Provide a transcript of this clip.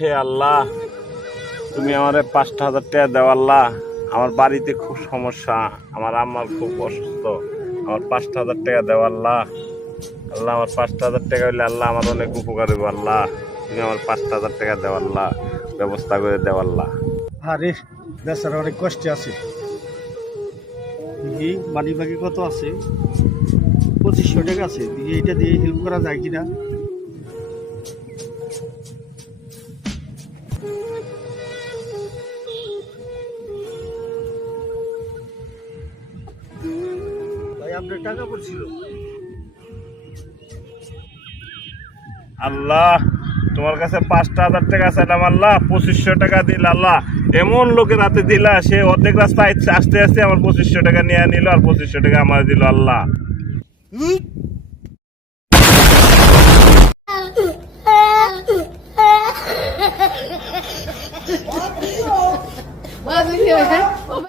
হে আল্লাহ, তুমি আমার 5,000 টাকা দাও আল্লাহ। আমার বাড়িতে খুব সমস্যা, আমার আম্মার খুব অসুস্থ, আমার 5,000 টাকা দাও আল্লাহ। আল্লাহ আমার 5,000 টাকা হইলে আল্লাহ আমার অনেক উপকার হইব আল্লাহ। তুমি আমার 5,000 টাকা দাও আল্লাহ, ব্যবস্থা করে দাও আল্লাহ। আরে বেচারা অনেক কষ্টে আছে। দেখি মানি বাকি কত আছে, 2500 টাকা আছে। দেখি এটা দিয়ে হেল্প করা যায় কিনা। ভাই আপনার টাকা পড়ছিল। আল্লাহ তোমার কাছে 5,000 টাকা চাইলাম আল্লাহ, 2500 টাকা দিল আল্লাহ। এমন লোকের হাতে দিলা, সে অর্ধেক রাস্তা আসতে আসতে আমার 2500 টাকা নিয়ে নিল আর 2500 টাকা আমার দিল আল্লাহ। Why is it here?